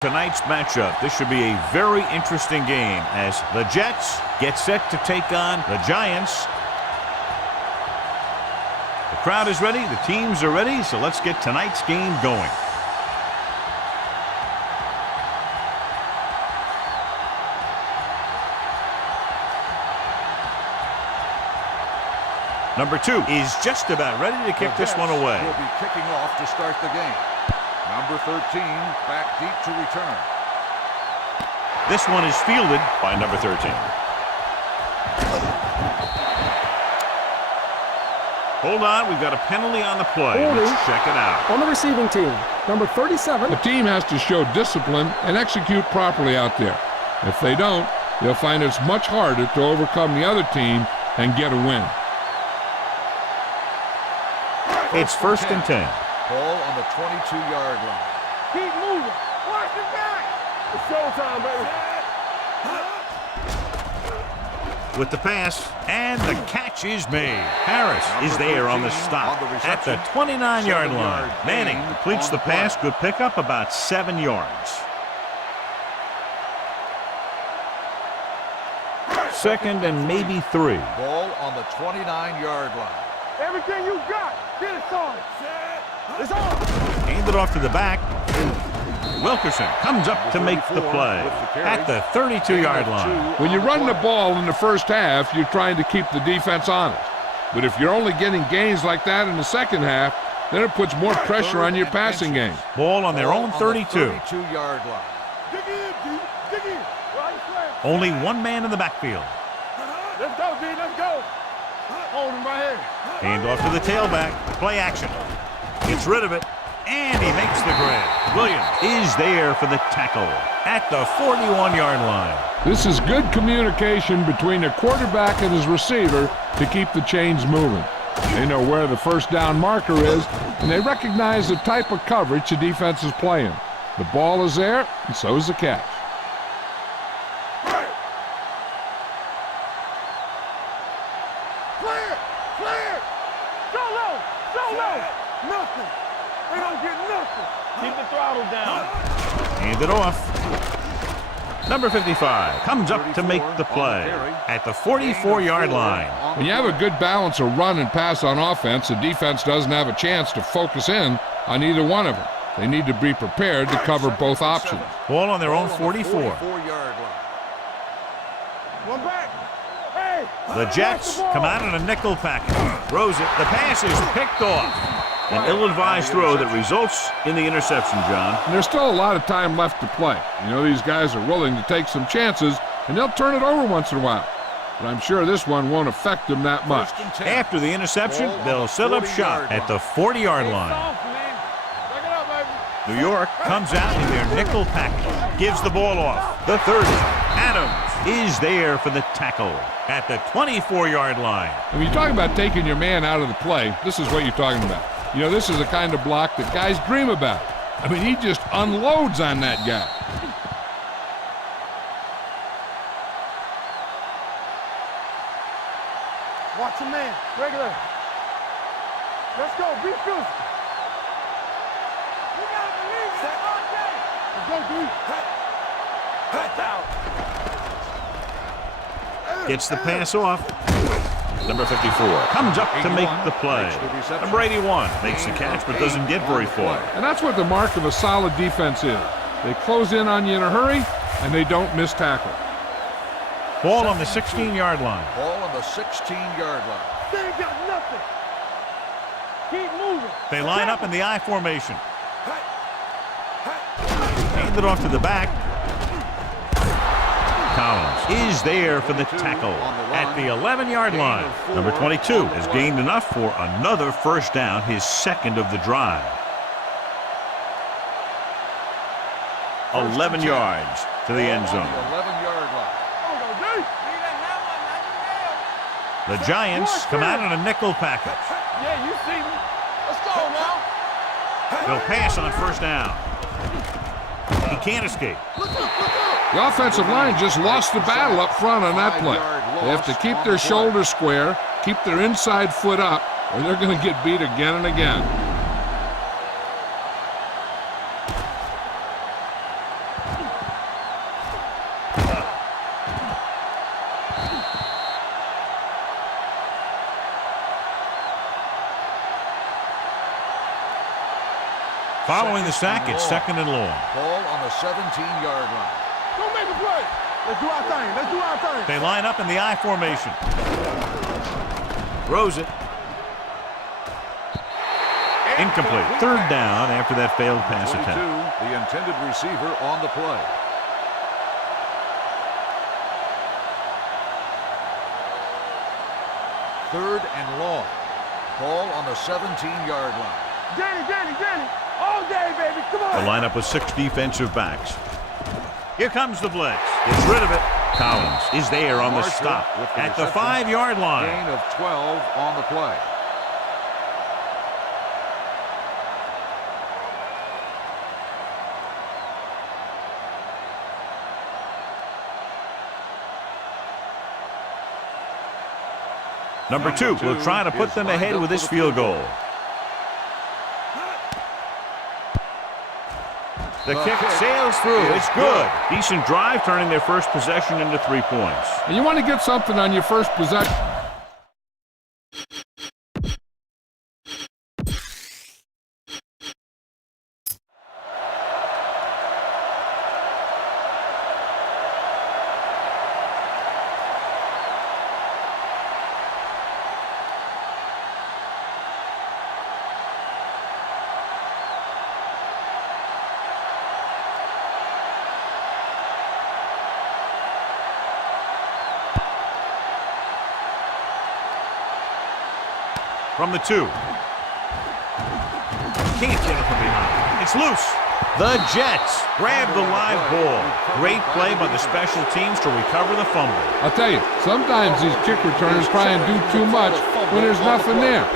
Tonight's matchup, this should be a very interesting game as the Jets get set to take on the Giants. The crowd is ready, the teams are ready, so let's get tonight's game going. Number 2 is just about ready to kick this one away. Will be kicking off to start the game. Number 13 back deep to return. This one is fielded by number 13. Hold on, we've got a penalty on the play. Let's check it out. On the receiving team, number 37. The team has to show discipline and execute properly out there. If they don't, they'll find it's much harder to overcome the other team and get a win. It's 1st and 10. Ball on the 22-yard line. Keep moving. Watch it back. It's showtime, baby. With the pass, and the catch is made. Harris is there on the stop at the 29-yard line. Manning completes the pass. Good pickup, about 7 yards. 2nd and maybe 3. Ball on the 29-yard line. Everything you got, get it started. It's on. Hand it off to the back. Wilkerson comes up to make the play at the 32-yard line. When you run the ball in the first half, you're trying to keep the defense honest. But if you're only getting gains like that in the second half, then it puts more pressure on your passing game. Ball on their own 32. 32-yard line. Dig in, dig in. Right flag. Only one man in the backfield. Let's go, D. Let's go. Hold him right here. Hand off to the tailback. Play action. Gets rid of it, and he makes the grab. Williams is there for the tackle at the 41-yard line. This is good communication between the quarterback and his receiver to keep the chains moving. They know where the first down marker is, and they recognize the type of coverage the defense is playing. The ball is there, and so is the catch. Hand it off. Number 55 comes up to make the play at the 44-yard line. When you have a good balance of run and pass on offense, the defense doesn't have a chance to focus in on either one of them. They need to be prepared to cover both options. Ball on their own 44. One back. Hey. The Jets come out in a nickel package. Throws it. The pass is picked off. An ill-advised throw that results in the interception, John. And there's still a lot of time left to play. You know, these guys are willing to take some chances, and they'll turn it over once in a while. But I'm sure this one won't affect them that much. After the interception, they'll set up shop at the 40-yard line. New York comes out in their nickel package. Gives the ball off. The 30. Adams is there for the tackle at the 24-yard line. When you talk about taking your man out of the play, this is what you're talking about. You know, this is the kind of block that guys dream about. I mean, he just unloads on that guy. Watch your man. Regular. Let's go. Be physical. You got to believe that. Let's go, D. That's out. Gets the pass off. Number 54 comes up to make the play. Number 81 makes the catch but doesn't get very far. And that's what the mark of a solid defense is. They close in on you in a hurry, and they don't miss tackle. Ball on the 16-yard line. Ball on the 16-yard line. They ain't got nothing. Keep moving. They line up in the I formation. Hand it off to the back. Collins is there for the tackle at the 11-yard line. Number 22 has gained enough for another first down, his second of the drive. 11 yards to the end zone. 11-yard line. The Giants come out in a nickel package. Yeah, you see me. Let's go now. They'll pass on first down. He can't escape. The offensive line just lost the battle up front on that play. They have to keep their shoulders square, keep their inside foot up, or they're going to get beat again and again. Following the sack, it's 2nd and long. Ball on the 17-yard line. Don't make a play. Let's do our thing. Let's do our thing. They line up in the I formation. Throws it. Incomplete. 3rd down after that failed pass 22, attempt. the intended receiver on the play. Third and long. Ball on the 17-yard line. Danny. All day, baby. Come on. The lineup with 6 defensive backs. Here comes the blitz. It's rid of it. Collins is there on the stop at the 5-yard line. Gain of 12 on the play. Number 2 will try to put them ahead with this field goal. The kick sails through. It's good. Decent drive, turning their first possession into 3 points. And you want to get something on your first possession. From the 2. Can't get it from behind. It's loose. The Jets grab the live ball. Great play by the special teams to recover the fumble. I'll tell you, sometimes these kick returners try and do too much when there's nothing there.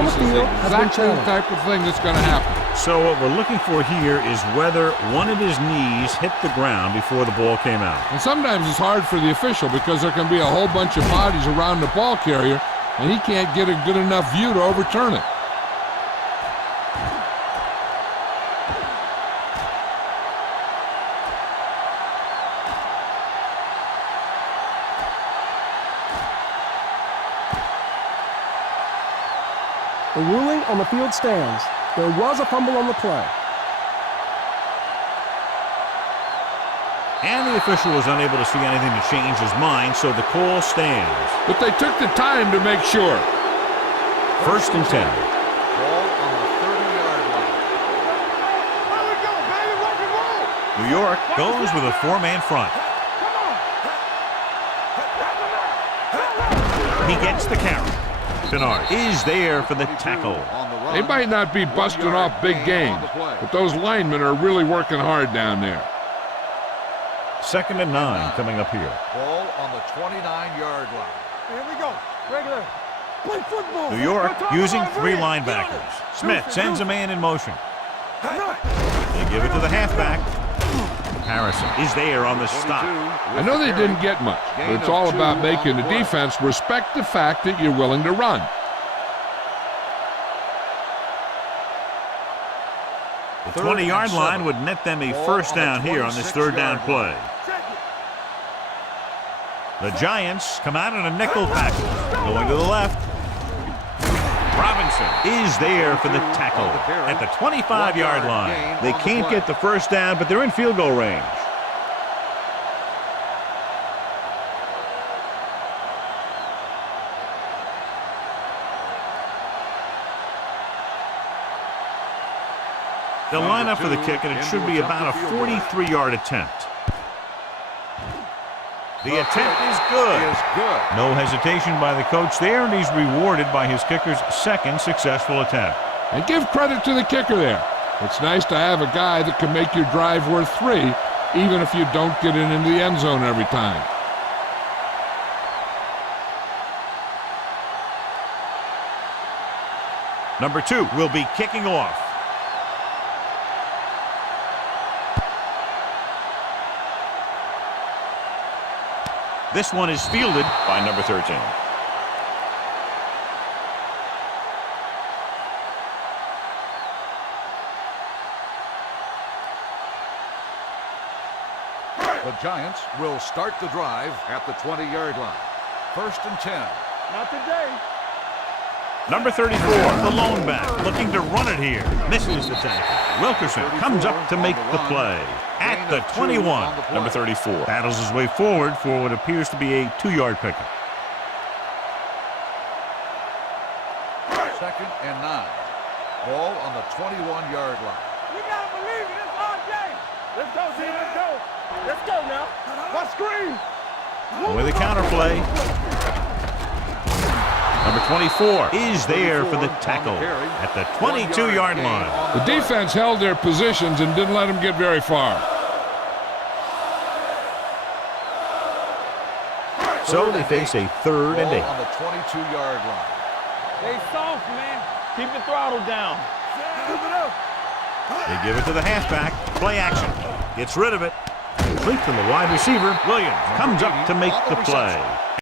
This is exactly the type of thing that's going to happen. So what we're looking for here is whether one of his knees hit the ground before the ball came out. And sometimes it's hard for the official because there can be a whole bunch of bodies around the ball carrier, and he can't get a good enough view to overturn it. The ruling on the field stands. There was a fumble on the play. And the official was unable to see anything to change his mind, so the call stands. But they took the time to make sure. 1st and 10. Ball on the 30-yard line. There we go, baby. Rock and roll. New York goes with a 4-man front. He gets the carry. Bernard is there for the tackle. They might not be busting off big games, but those linemen are really working hard down there. 2nd and 9 coming up here. Ball on the 29-yard line. Here we go. Regular. Play football. New York using 3 linebackers. Smith sends a man in motion. They give it to the halfback. Harrison is there on the stop. I know they didn't get much, but it's all about making the defense respect the fact that you're willing to run. The 20-yard line would net them a 1st down here on this 3rd down play. The Giants come out in a nickel package. Going to the left. Robinson is there for the tackle at the 25-yard line. They can't get the 1st down, but they're in field goal range. They'll line up for the kick, and it should be about a 43-yard attempt. The attempt is good. No hesitation by the coach there, and he's rewarded by his kicker's 2nd successful attempt. And give credit to the kicker there. It's nice to have a guy that can make your drive worth 3, even if you don't get it into the end zone every time. Number 2 will be kicking off. This one is fielded by number 13. The Giants will start the drive at the 20-yard line. 1st and 10. Not today. Number 34, the lone back, looking to run it here. Misses the tackle. Wilkerson comes up to make the play. At the 21, number 34 battles his way forward for what appears to be a 2-yard pickup. 2nd and 9. Ball on the 21-yard line. You gotta believe it. It's our game. Let's go, team. Let's go. Let's go now. What screen? With a counter play. Number 24 is there for the tackle at the 22-yard line. The defense held their positions and didn't let them get very far. So they face a 3rd and 8. On the 22-yard line. Stay soft, man. Keep the throttle down. They give it to the halfback. Play action. Gets rid of it. Complete to the wide receiver. Williams comes up to make the play.